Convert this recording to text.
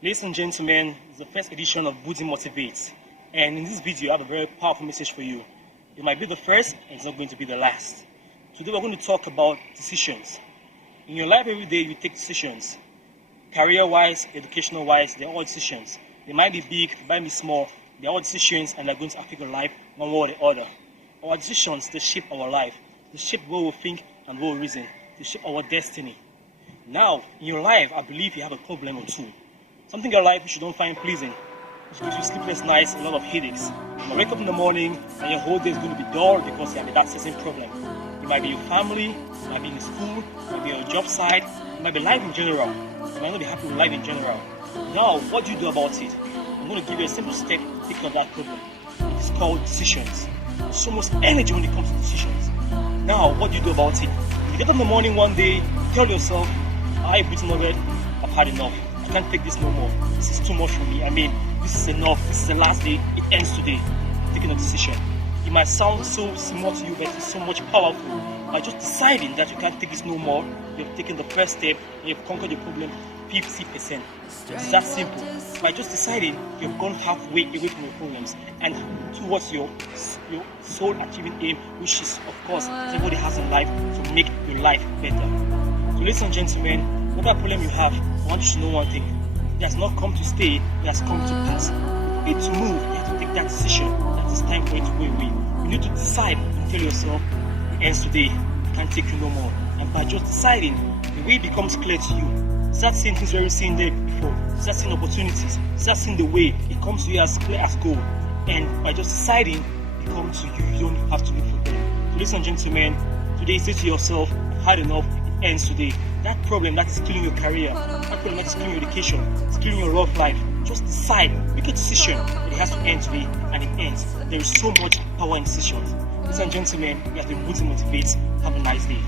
Ladies and gentlemen, it's the first edition of Budi Motivates, and in this video I have a very powerful message for you. It might be the first, and it's not going to be the last. Today we're going to talk about decisions. In your life every day you take decisions. Career-wise, educational-wise, they're all decisions. They might be big, they might be small, they're all decisions and they're going to affect your life one way or the other. Our decisions, they shape our life. They shape what we think and what we reason. They shape our destiny. Now, in your life, I believe you have a problem or two. Something in your life which you don't find pleasing, which gives you sleepless nights, a lot of headaches. You wake up in the morning and your whole day is going to be dull because you have that certain problem. It might be your family, it might be in school, it might be your job site, it might be life in general. You might not be happy with life in general. Now, what do you do about it? I'm going to give you a simple step to take care of that problem. It's called decisions. There's so much energy when it comes to decisions. Now, what do you do about it? You get up in the morning one day, you tell yourself, I've beaten already, I've had enough. I can't take this no more. This is too much for me. This is enough. This is the last day. It ends today. Taking a decision. It might sound so small to you, but it's so much powerful. By just deciding that you can't take this no more, you've taken the first step and you've conquered your problem 50%. It's that simple. By just deciding, you've gone halfway away from your problems and towards your soul achieving aim, which is, of course, everybody has in life to make your life better. So, ladies and gentlemen, whatever problem you have, I want you to know one thing. It has not come to stay, it has come to pass. You need to move, you have to take that decision that it's time for it to go away. You need to decide and tell yourself, it ends today, it can't take you no more. And by just deciding, the way becomes clear to you. Start seeing things where you've seen there before. Start seeing opportunities. Start seeing the way it comes to you as clear as gold. And by just deciding, it comes to you. You don't have to look for them. So ladies and gentlemen, today say to yourself, I've had enough, it ends today. That problem that is killing your career, that problem that is killing your education, it's killing your love life, just decide, make a decision that it has to end today, and it ends. There is so much power in decisions. Ladies and gentlemen, we have been Budi Motivates. Have a nice day.